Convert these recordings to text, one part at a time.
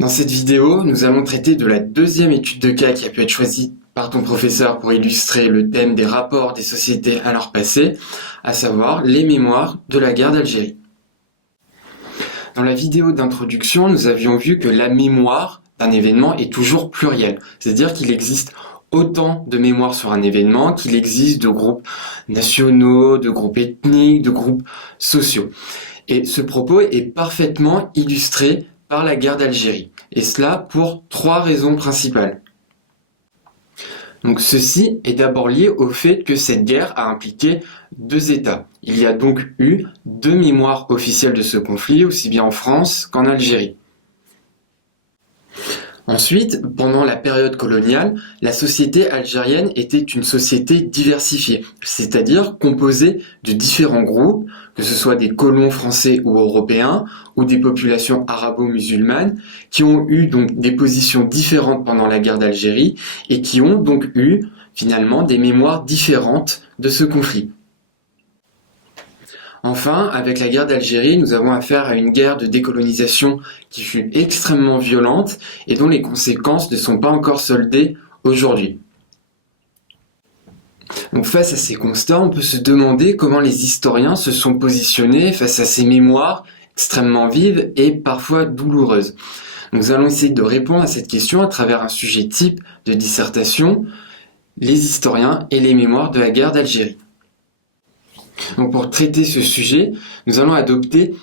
Dans cette vidéo, nous allons traiter de la deuxième étude de cas qui a pu être choisie par ton professeur pour illustrer le thème des rapports des sociétés à leur passé, à savoir les mémoires de la guerre d'Algérie. Dans la vidéo d'introduction, nous avions vu que la mémoire d'un événement est toujours plurielle, c'est-à-dire qu'il existe autant de mémoires sur un événement qu'il existe de groupes nationaux, de groupes ethniques, de groupes sociaux. Et ce propos est parfaitement illustré par la guerre d'Algérie, et cela pour trois raisons principales. Donc ceci est d'abord lié au fait que cette guerre a impliqué deux États. Il y a donc eu deux mémoires officielles de ce conflit, aussi bien en France qu'en Algérie. Ensuite, pendant la période coloniale, la société algérienne était une société diversifiée, c'est-à-dire composée de différents groupes, que ce soit des colons français ou européens, ou des populations arabo-musulmanes, qui ont eu donc des positions différentes pendant la guerre d'Algérie, et qui ont donc eu finalement des mémoires différentes de ce conflit. Enfin, avec la guerre d'Algérie, nous avons affaire à une guerre de décolonisation qui fut extrêmement violente et dont les conséquences ne sont pas encore soldées aujourd'hui. Donc face à ces constats, on peut se demander comment les historiens se sont positionnés face à ces mémoires extrêmement vives et parfois douloureuses. Nous allons essayer de répondre à cette question à travers un sujet type de dissertation, les historiens et les mémoires de la guerre d'Algérie. Donc pour traiter ce sujet, nous allons adopter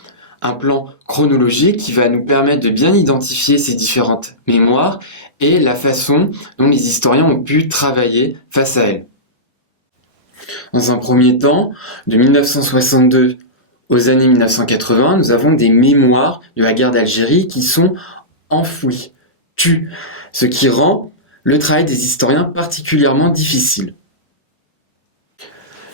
un plan chronologique qui va nous permettre de bien identifier ces différentes mémoires et la façon dont les historiens ont pu travailler face à elles. Dans un premier temps, de 1962 aux années 1980, nous avons des mémoires de la guerre d'Algérie qui sont enfouies, tues, ce qui rend le travail des historiens particulièrement difficile.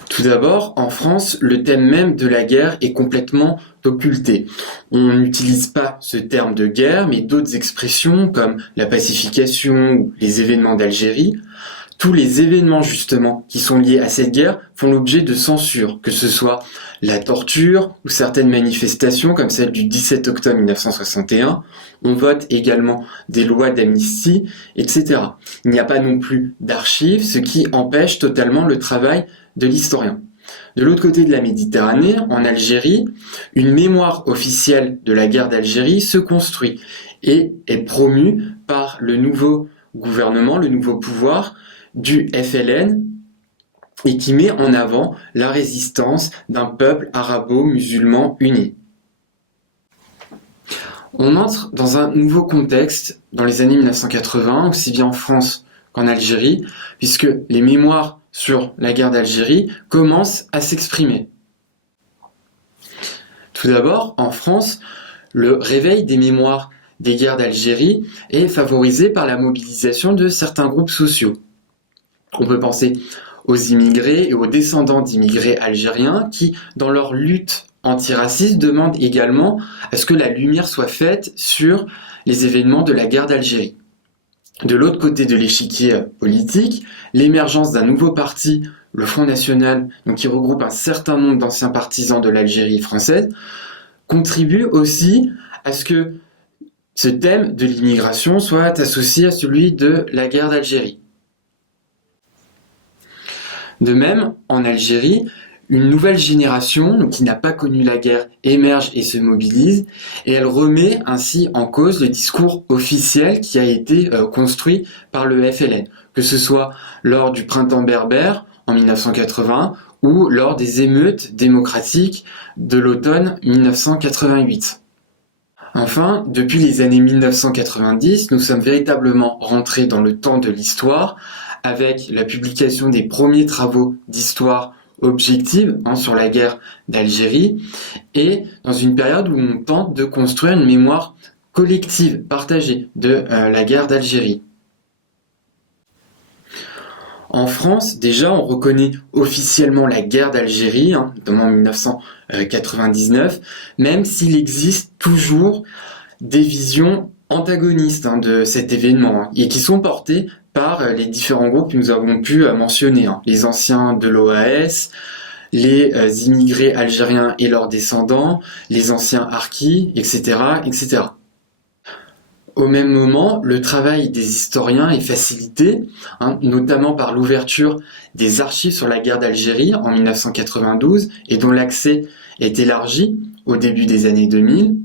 Tout d'abord, en France, le thème même de la guerre est complètement occulté. On n'utilise pas ce terme de guerre, mais d'autres expressions comme la pacification ou les événements d'Algérie. Tous les événements justement qui sont liés à cette guerre font l'objet de censure, que ce soit la torture ou certaines manifestations comme celle du 17 octobre 1961. On vote également des lois d'amnistie, etc. Il n'y a pas non plus d'archives, ce qui empêche totalement le travail de l'historien. De l'autre côté de la Méditerranée, en Algérie, une mémoire officielle de la guerre d'Algérie se construit et est promue par le nouveau gouvernement, le nouveau pouvoir du FLN, et qui met en avant la résistance d'un peuple arabo-musulman uni. On entre dans un nouveau contexte dans les années 1980, aussi bien en France qu'en Algérie, puisque les mémoires sur la guerre d'Algérie commencent à s'exprimer. Tout d'abord, en France, le réveil des mémoires des guerres d'Algérie est favorisé par la mobilisation de certains groupes sociaux. On peut penser aux immigrés et aux descendants d'immigrés algériens qui, dans leur lutte antiraciste, demandent également à ce que la lumière soit faite sur les événements de la guerre d'Algérie. De l'autre côté de l'échiquier politique, l'émergence d'un nouveau parti, le Front National, donc qui regroupe un certain nombre d'anciens partisans de l'Algérie française, contribue aussi à ce que ce thème de l'immigration soit associé à celui de la guerre d'Algérie. De même, en Algérie, une nouvelle génération qui n'a pas connu la guerre émerge et se mobilise, et elle remet ainsi en cause le discours officiel qui a été construit par le FLN, que ce soit lors du printemps berbère en 1980 ou lors des émeutes démocratiques de l'automne 1988. Enfin, depuis les années 1990, nous sommes véritablement rentrés dans le temps de l'histoire avec la publication des premiers travaux d'histoire objective sur la guerre d'Algérie et dans une période où on tente de construire une mémoire collective, partagée de la guerre d'Algérie. En France, déjà, on reconnaît officiellement la guerre d'Algérie, notamment en 1999, même s'il existe toujours des visions antagonistes de cet événement et qui sont portées par les différents groupes que nous avons pu mentionner, les anciens de l'OAS, les immigrés algériens et leurs descendants, les anciens harkis, etc., etc. Au même moment, le travail des historiens est facilité, notamment par l'ouverture des archives sur la guerre d'Algérie en 1992 et dont l'accès est élargi au début des années 2000.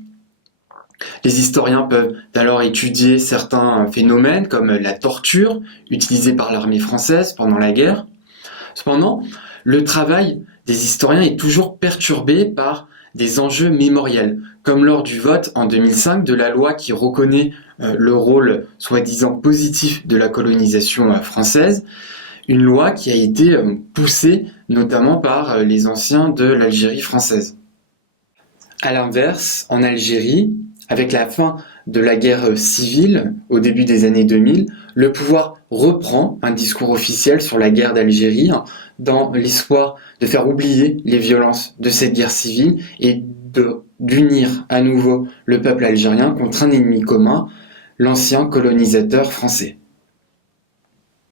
Les historiens peuvent alors étudier certains phénomènes comme la torture utilisée par l'armée française pendant la guerre. Cependant, le travail des historiens est toujours perturbé par des enjeux mémoriels, comme lors du vote en 2005 de la loi qui reconnaît le rôle soi-disant positif de la colonisation française, une loi qui a été poussée notamment par les anciens de l'Algérie française. À l'inverse, en Algérie, avec la fin de la guerre civile au début des années 2000, le pouvoir reprend un discours officiel sur la guerre d'Algérie dans l'espoir de faire oublier les violences de cette guerre civile et d'unir à nouveau le peuple algérien contre un ennemi commun, l'ancien colonisateur français.